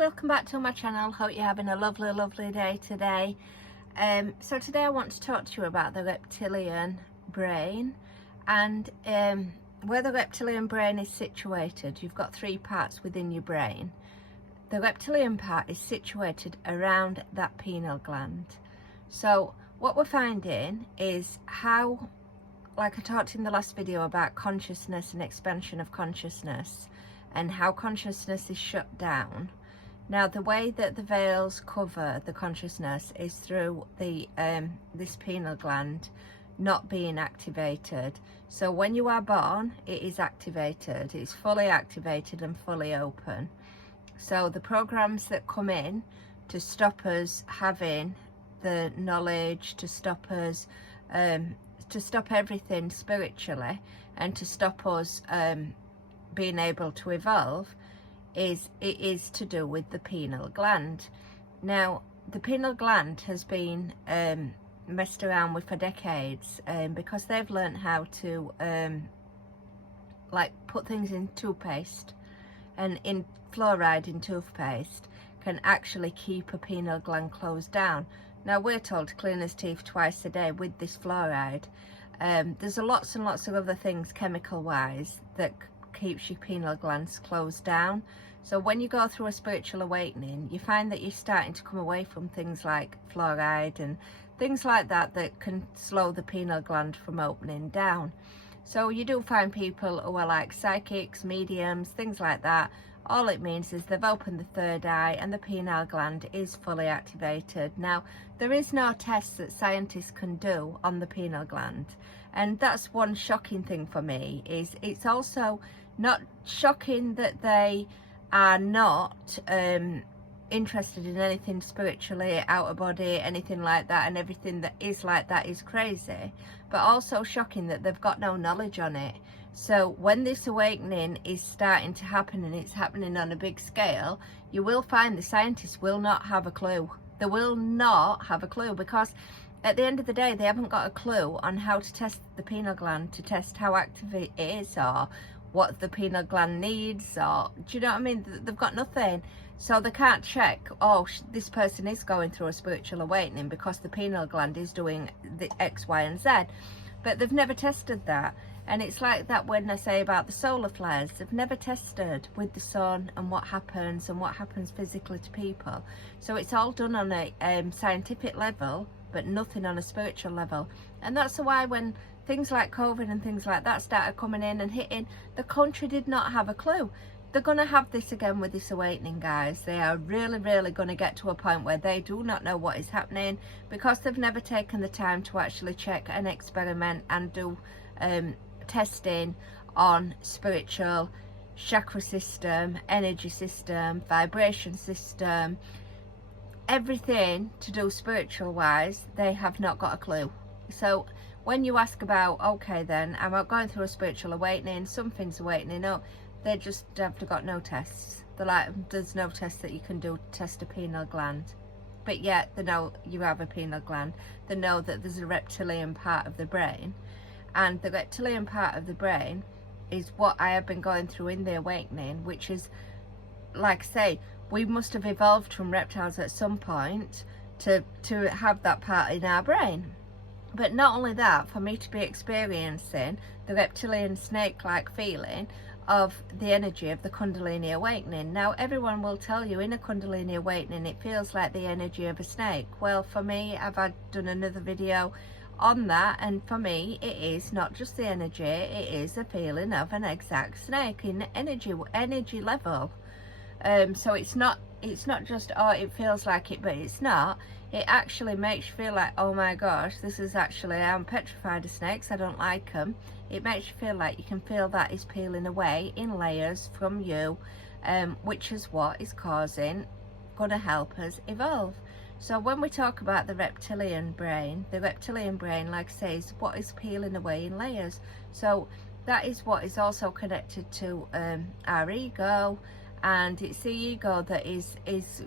welcome back to my channel. Hope you're having a lovely day today. So today I want to talk to you about the reptilian brain and where the reptilian brain is situated. You've got three parts within your brain. The reptilian part is situated around that pineal gland. So what we're finding is how, like I talked in the last video about consciousness and expansion of consciousness, and how consciousness is shut down. Now the way that the veils cover the consciousness is through the this pineal gland not being activated. So when you are born, it is activated, it's fully activated and fully open. So the programs that come in to stop us having the knowledge, to stop us to stop everything spiritually, and to stop us being able to evolve, it is to do with the pineal gland. Now the pineal gland has been messed around with for decades because they've learned how to like put things in toothpaste, and in fluoride in toothpaste can actually keep a pineal gland closed down. Now we're told to clean his teeth twice a day with this fluoride. There's lots and lots of other things chemical wise that keeps your pineal glands closed down. So when you go through a spiritual awakening, you find that you're starting to come away from things like fluoride and things like that that can slow the pineal gland from opening down. So you do find people who are like psychics, mediums, things like that. All it means is they've opened the third eye and the pineal gland is fully activated. Now there is no test that scientists can do on the pineal gland, and that's one shocking thing for me. Is it's also not shocking that they are not interested in anything spiritually, out of body, anything like that, and everything that is like that is crazy, but also shocking that they've got no knowledge on it. So when this awakening is starting to happen, and it's happening on a big scale, you will find the scientists will not have a clue. They will not have a clue, because at the end of the day they haven't got a clue on how to test the pineal gland, to test how active it is or what the pineal gland needs, or do you know what I mean? They've got nothing. So they can't check, oh, this person is going through a spiritual awakening because the pineal gland is doing the X, Y and Z. But they've never tested that. And it's like that when I say about the solar flares. They've never tested with the sun and what happens physically to people. So it's all done on a scientific level, but nothing on a spiritual level. And that's why when things like COVID and things like that started coming in and hitting, the country did not have a clue. They're going to have this again with this awakening, guys. They are really going to get to a point where they do not know what is happening, because they've never taken the time to actually check and experiment and do testing on spiritual chakra system, energy system, vibration system, everything to do spiritual wise. They have not got a clue. So when you ask about, okay then, I'm going through a spiritual awakening, something's awakening up, they just have got no tests. They're like, there's no test that you can do to test a pineal gland. But yet they know you have a pineal gland. They know that there's a reptilian part of the brain, and the reptilian part of the brain is what I have been going through in the awakening, which is, like I say, we must have evolved from reptiles at some point to have that part in our brain. But not only that, for me to be experiencing the reptilian snake-like feeling of the energy of the Kundalini awakening. Now everyone will tell you in a Kundalini awakening it feels like the energy of a snake. Well, for me, I've done another video on that, and for me it is not just the energy, it is a feeling of an exact snake in energy level. So it's not just, oh, it feels like it, but it's not. It actually makes you feel like, oh my gosh, this is actually, I'm petrified of snakes, I don't like them. It makes you feel like you can feel that is peeling away in layers from you, which is what is going to help us evolve. So when we talk about the reptilian brain, like I say, is what is peeling away in layers. So that is what is also connected to our ego, and it's the ego that is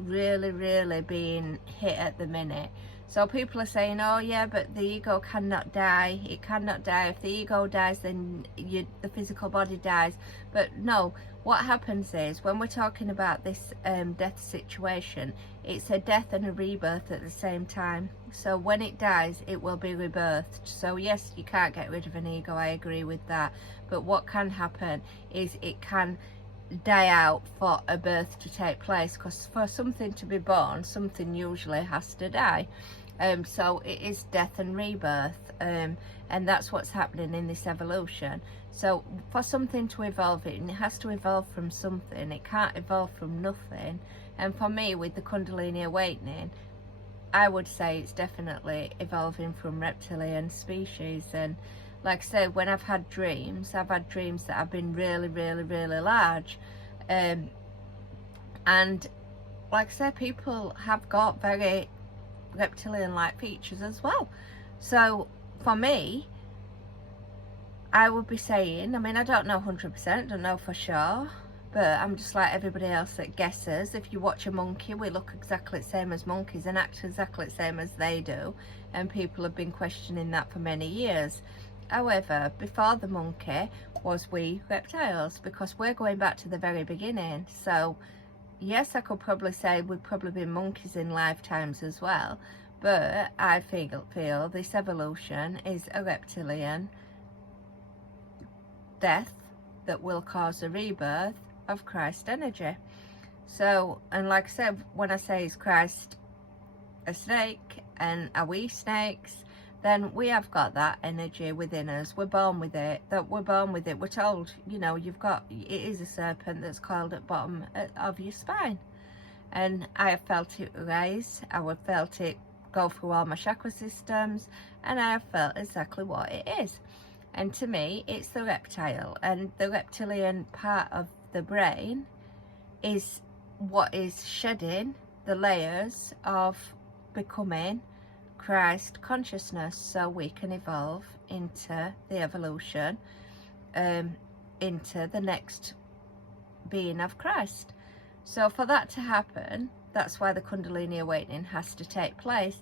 really being hit at the minute. So people are saying, oh yeah, but the ego cannot die, it cannot die. If the ego dies, then the physical body dies. But no, what happens is, when we're talking about this death situation, it's a death and a rebirth at the same time. So when it dies, it will be rebirthed. So yes, you can't get rid of an ego, I agree with that. But what can happen is it can die out for a birth to take place, because for something to be born, something usually has to die. So it is death and rebirth, and that's what's happening in this evolution. So for something to evolve, it has to evolve from something. It can't evolve from nothing. And for me, with the Kundalini awakening, I would say it's definitely evolving from reptilian species. And like I said, when I've had dreams that have been really, really, really large. And like I said, people have got very reptilian-like features as well. So for me, I would be saying, I mean, I don't know 100%, don't know for sure, but I'm just like everybody else that guesses. If you watch a monkey, we look exactly the same as monkeys and act exactly the same as they do, and people have been questioning that for many years. However, before the monkey was we reptiles, because we're going back to the very beginning. So yes, I could probably say we've probably been monkeys in lifetimes as well, but I feel this evolution is a reptilian death that will cause a rebirth of Christ energy. So, and like I said, when I say is Christ a snake and are we snakes, then we have got that energy within us. We're born with it. We're told, you know, it is a serpent that's coiled at the bottom of your spine. And I have felt it rise. I have felt it go through all my chakra systems, and I have felt exactly what it is. And to me, it's the reptile, and the reptilian part of the brain is what is shedding the layers of becoming Christ consciousness, so we can evolve into the evolution, into the next being of Christ. So for that to happen, that's why the Kundalini awakening has to take place.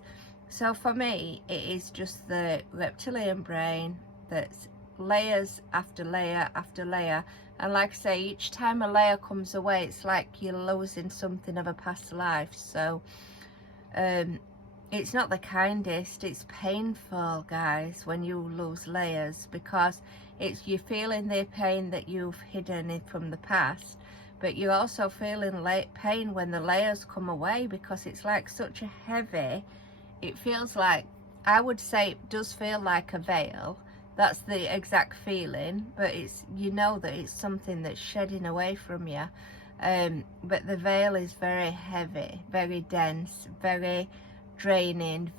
So for me, it is just the reptilian brain that's layers after layer after layer. And like I say, each time a layer comes away, it's like you're losing something of a past life. So it's not the kindest, it's painful, guys, when you lose layers, because you're feeling the pain that you've hidden from the past, but you're also feeling pain when the layers come away, because it's like such a heavy, it feels like, I would say it does feel like a veil. That's the exact feeling, but it's, you know that it's something that's shedding away from you. But the veil is very heavy, very dense, very draining,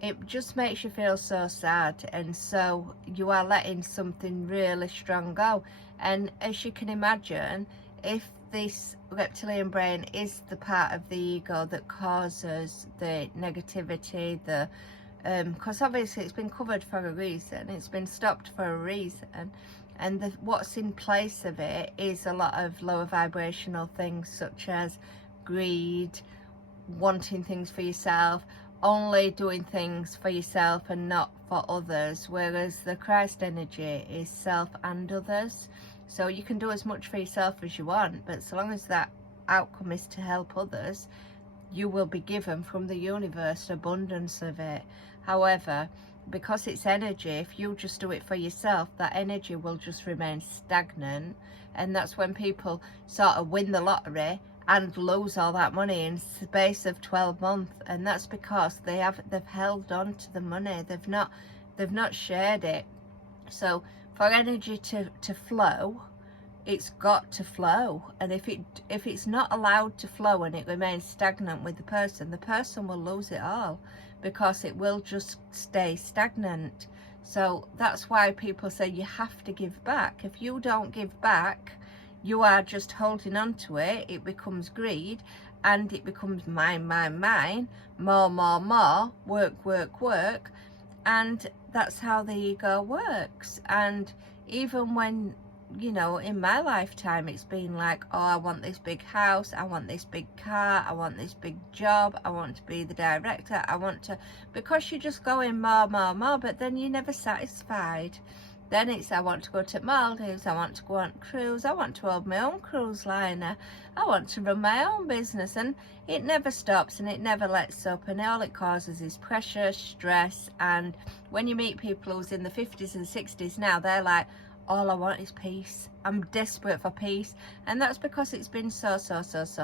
it just makes you feel so sad, and so you are letting something really strong go. And as you can imagine, if this reptilian brain is the part of the ego that causes the negativity, because obviously it's been covered for a reason, it's been stopped for a reason, and what's in place of it is a lot of lower vibrational things such as greed, wanting things for yourself, only doing things for yourself and not for others, whereas the Christ energy is self and others. So you can do as much for yourself as you want, but so long as that outcome is to help others, you will be given from the universe abundance of it. However, because it's energy, if you just do it for yourself, that energy will just remain stagnant, and that's when people sort of win the lottery and lose all that money in space of 12 months, and that's because they've held on to the money, they've not shared it. So for energy to flow, it's got to flow, and if it's not allowed to flow and it remains stagnant with the person will lose it all, because it will just stay stagnant. So that's why people say you have to give back. If you don't give back, you are just holding on to it. It becomes greed, and it becomes mine, more, work, and that's how the ego works. And even when you know, in my lifetime, it's been like, oh, I want this big house, I want this big car, I want this big job, I want to be the director, I want to, because you're just going more, but then you're never satisfied. Then it's, I want to go to Maldives, I want to go on a cruise, I want to hold my own cruise liner, I want to run my own business, and it never stops and it never lets up, and all it causes is pressure, stress. And when you meet people who's in the 50s and 60s now, they're like, all I want is peace, I'm desperate for peace. And that's because it's been so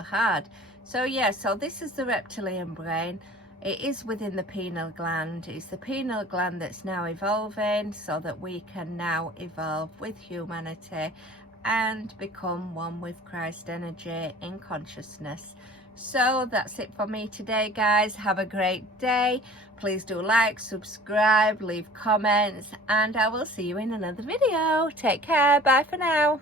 hard. So yeah, so this is the reptilian brain. It is within the pineal gland. It's the pineal gland that's now evolving so that we can now evolve with humanity and become one with Christ energy in consciousness. So that's it for me today, guys. Have a great day. Please do like, subscribe, leave comments, and I will see you in another video. Take care. Bye for now.